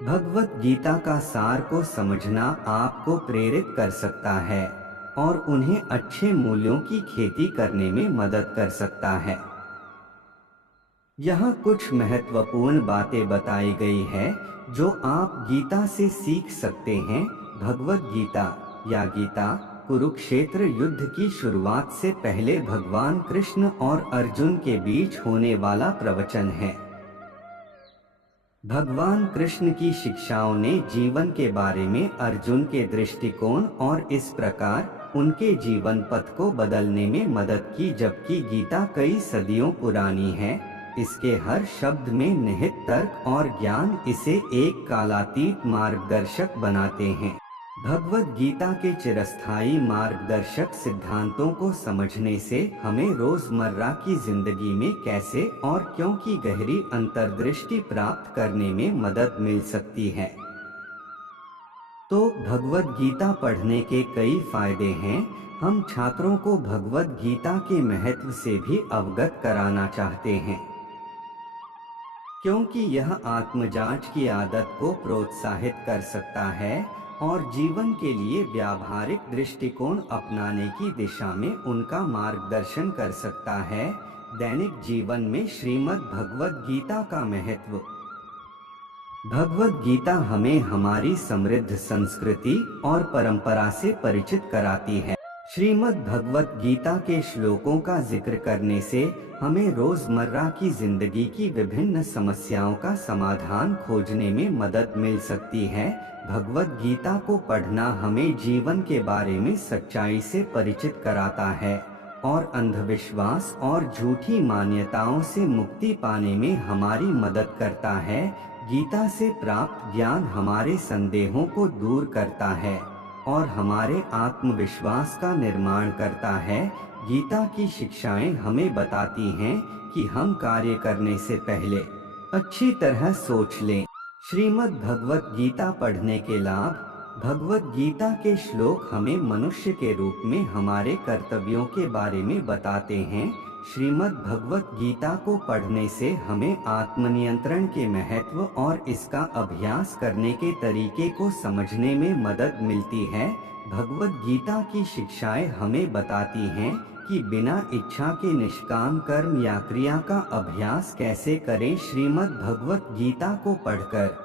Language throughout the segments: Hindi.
भगवत गीता का सार को समझना आपको प्रेरित कर सकता है और उन्हें अच्छे मूल्यों की खेती करने में मदद कर सकता है। यहाँ कुछ महत्वपूर्ण बातें बताई गई है जो आप गीता से सीख सकते हैं। भगवत गीता या गीता कुरुक्षेत्र युद्ध की शुरुआत से पहले भगवान कृष्ण और अर्जुन के बीच होने वाला प्रवचन है। भगवान कृष्ण की शिक्षाओं ने जीवन के बारे में अर्जुन के दृष्टिकोण और इस प्रकार उनके जीवन पथ को बदलने में मदद की। जबकि गीता कई सदियों पुरानी है, इसके हर शब्द में निहित तर्क और ज्ञान इसे एक कालातीत मार्गदर्शक बनाते हैं। भगवत गीता के चिरस्थायी मार्गदर्शक सिद्धांतों को समझने से हमें रोजमर्रा की जिंदगी में कैसे और क्यों की गहरी अंतर्दृष्टि प्राप्त करने में मदद मिल सकती है। तो भगवत गीता पढ़ने के कई फायदे हैं। हम छात्रों को भगवत गीता के महत्व से भी अवगत कराना चाहते हैं, क्योंकि यह आत्मजांच की आदत को प्रोत्साहित कर सकता है और जीवन के लिए व्यावहारिक दृष्टिकोण अपनाने की दिशा में उनका मार्गदर्शन कर सकता है। दैनिक जीवन में श्रीमद् भगवत गीता का महत्व। भगवत गीता हमें हमारी समृद्ध संस्कृति और परंपरा से परिचित कराती है। श्रीमद् भगवत गीता के श्लोकों का जिक्र करने से हमें रोजमर्रा की जिंदगी की विभिन्न समस्याओं का समाधान खोजने में मदद मिल सकती है। भगवत गीता को पढ़ना हमें जीवन के बारे में सच्चाई से परिचित कराता है और अंधविश्वास और झूठी मान्यताओं से मुक्ति पाने में हमारी मदद करता है। गीता से प्राप्त ज्ञान हमारे संदेहों को दूर करता है और हमारे आत्मविश्वास का निर्माण करता है। गीता की शिक्षाएं हमें बताती हैं कि हम कार्य करने से पहले अच्छी तरह सोच लें। श्रीमद् भगवत गीता पढ़ने के लाभ। भगवत गीता के श्लोक हमें मनुष्य के रूप में हमारे कर्तव्यों के बारे में बताते हैं। श्रीमद् भगवत गीता को पढ़ने से हमें आत्मनियंत्रण के महत्व और इसका अभ्यास करने के तरीके को समझने में मदद मिलती है। भगवत गीता की शिक्षाएं हमें बताती हैं कि बिना इच्छा के निष्काम कर्म या क्रिया का अभ्यास कैसे करें। श्रीमद् भगवत गीता को पढ़कर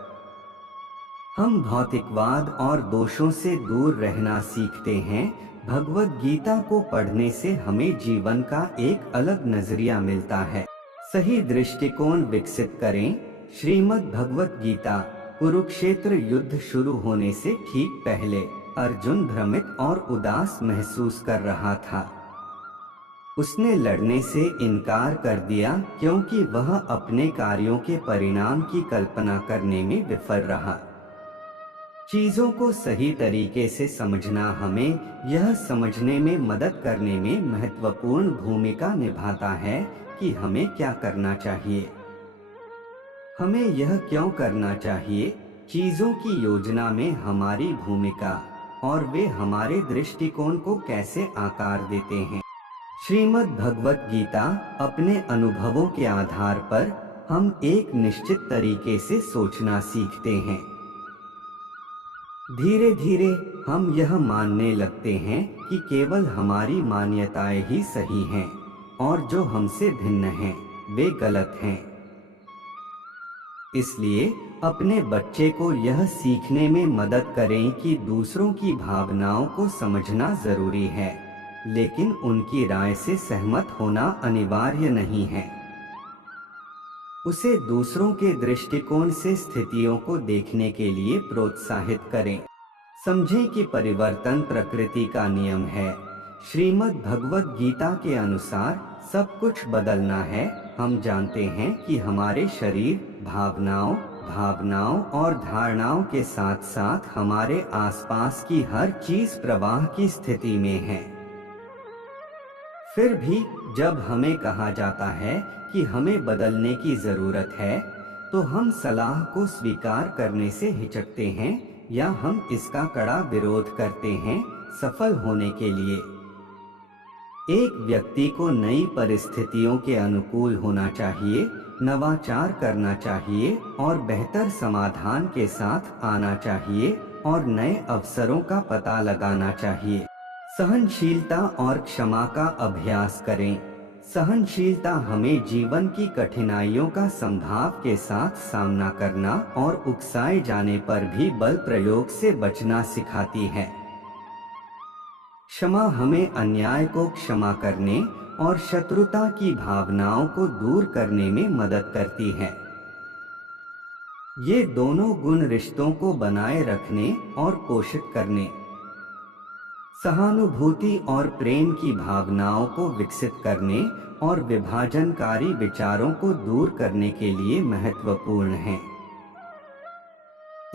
हम भौतिकवाद और दोषों से दूर रहना सीखते हैं। भगवत गीता को पढ़ने से हमें जीवन का एक अलग नजरिया मिलता है। सही दृष्टिकोण विकसित करें। श्रीमद् भगवत गीता कुरुक्षेत्र युद्ध शुरू होने से ठीक पहले अर्जुन भ्रमित और उदास महसूस कर रहा था। उसने लड़ने से इनकार कर दिया क्योंकि वह अपने कार्यों के परिणाम की कल्पना करने में विफल रहा। चीजों को सही तरीके से समझना हमें यह समझने में मदद करने में महत्वपूर्ण भूमिका निभाता है कि हमें क्या करना चाहिए, हमें यह क्यों करना चाहिए। चीजों की योजना में हमारी भूमिका और वे हमारे दृष्टिकोण को कैसे आकार देते हैं। श्रीमद् भगवत गीता अपने अनुभवों के आधार पर हम एक निश्चित तरीके से सोचना सीखते हैं। धीरे धीरे हम यह मानने लगते हैं कि केवल हमारी मान्यताएं ही सही हैं और जो हमसे भिन्न हैं वे गलत हैं। इसलिए अपने बच्चे को यह सीखने में मदद करें कि दूसरों की भावनाओं को समझना जरूरी है, लेकिन उनकी राय से सहमत होना अनिवार्य नहीं है। उसे दूसरों के दृष्टिकोण से स्थितियों को देखने के लिए प्रोत्साहित करें। समझें कि परिवर्तन प्रकृति का नियम है। श्रीमद् भगवत गीता के अनुसार सब कुछ बदलना है। हम जानते हैं कि हमारे शरीर भावनाओं और धारणाओं के साथ साथ हमारे आसपास की हर चीज प्रवाह की स्थिति में है। फिर भी जब हमें कहा जाता है कि हमें बदलने की जरूरत है, तो हम सलाह को स्वीकार करने से हिचकते हैं या हम इसका कड़ा विरोध करते हैं। सफल होने के लिए एक व्यक्ति को नई परिस्थितियों के अनुकूल होना चाहिए, नवाचार करना चाहिए और बेहतर समाधान के साथ आना चाहिए और नए अवसरों का पता लगाना चाहिए। सहनशीलता और क्षमा का अभ्यास करें। सहनशीलता हमें जीवन की कठिनाइयों का संभाव के साथ सामना करना और उकसाए जाने पर भी बल प्रयोग से बचना सिखाती है। क्षमा हमें अन्याय को क्षमा करने और शत्रुता की भावनाओं को दूर करने में मदद करती है। ये दोनों गुण रिश्तों को बनाए रखने और पोषित करने, सहानुभूति और प्रेम की भावनाओं को विकसित करने और विभाजनकारी विचारों को दूर करने के लिए महत्वपूर्ण हैं।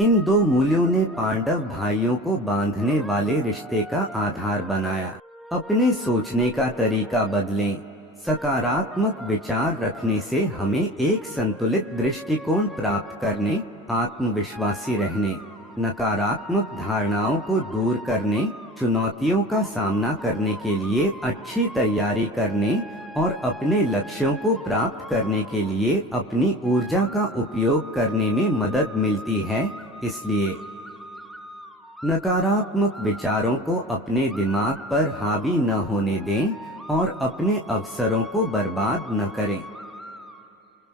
इन दो मूल्यों ने पांडव भाइयों को बांधने वाले रिश्ते का आधार बनाया। अपने सोचने का तरीका बदलें। सकारात्मक विचार रखने से हमें एक संतुलित दृष्टिकोण प्राप्त करने, आत्मविश्वासी रहने, नकारात्मक धारणाओं को दूर करने, चुनौतियों का सामना करने के लिए अच्छी तैयारी करने और अपने लक्ष्यों को प्राप्त करने के लिए अपनी ऊर्जा का उपयोग करने में मदद मिलती है। इसलिए नकारात्मक विचारों को अपने दिमाग पर हावी न होने दें और अपने अवसरों को बर्बाद न करें।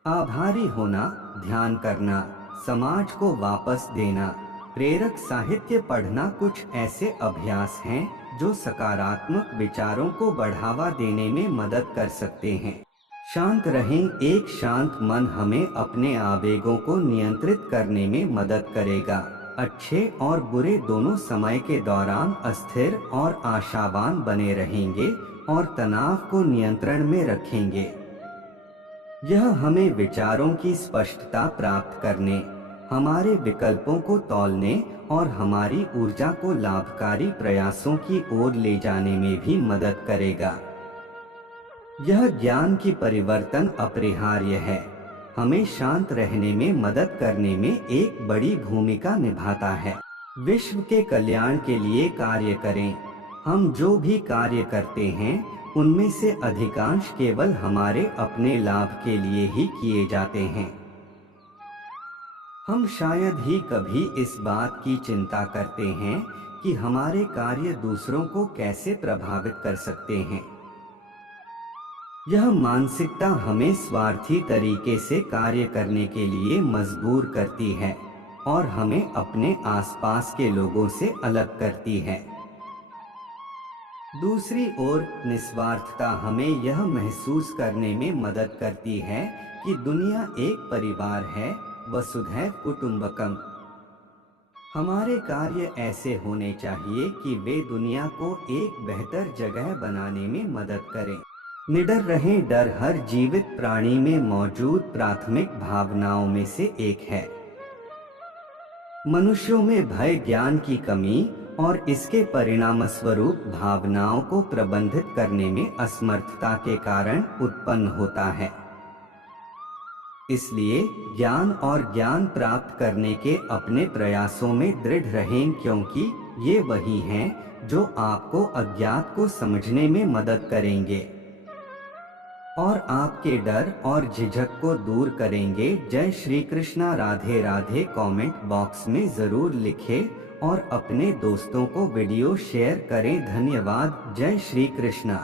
आभारी होना, ध्यान करना, समाज को वापस देना, प्रेरक साहित्य पढ़ना कुछ ऐसे अभ्यास हैं जो सकारात्मक विचारों को बढ़ावा देने में मदद कर सकते हैं। शांत रहें। एक शांत मन हमें अपने आवेगों को नियंत्रित करने में मदद करेगा। अच्छे और बुरे दोनों समय के दौरान अस्थिर और आशावान बने रहेंगे और तनाव को नियंत्रण में रखेंगे। यह हमें विचारों की स्पष्टता प्राप्त करने, हमारे विकल्पों को तौलने और हमारी ऊर्जा को लाभकारी प्रयासों की ओर ले जाने में भी मदद करेगा। यह ज्ञान की परिवर्तन अपरिहार्य है, हमें शांत रहने में मदद करने में एक बड़ी भूमिका निभाता है। विश्व के कल्याण के लिए कार्य करें। हम जो भी कार्य करते हैं उनमें से अधिकांश केवल हमारे अपने लाभ के लिए ही किए जाते हैं। हम शायद ही कभी इस बात की चिंता करते हैं कि हमारे कार्य दूसरों को कैसे प्रभावित कर सकते हैं। यह मानसिकता हमें स्वार्थी तरीके से कार्य करने के लिए मजबूर करती है और हमें अपने आसपास के लोगों से अलग करती है। दूसरी ओर निस्वार्थता हमें यह महसूस करने में मदद करती है कि दुनिया एक परिवार है, वसुधैव कुटुंबकम। हमारे कार्य ऐसे होने चाहिए कि वे दुनिया को एक बेहतर जगह बनाने में मदद करें। निडर रहें। डर हर जीवित प्राणी में मौजूद प्राथमिक भावनाओं में से एक है। मनुष्यों में भय ज्ञान की कमी और इसके परिणामस्वरूप भावनाओं को प्रबंधित करने में असमर्थता के कारण उत्पन्न होता है। इसलिए ज्ञान और ज्ञान प्राप्त करने के अपने प्रयासों में दृढ़ रहें, क्योंकि ये वही हैं जो आपको अज्ञात को समझने में मदद करेंगे और आपके डर और झिझक को दूर करेंगे। जय श्री कृष्णा। राधे राधे। कमेंट बॉक्स में जरूर लिखें और अपने दोस्तों को वीडियो शेयर करें। धन्यवाद। जय श्री कृष्णा।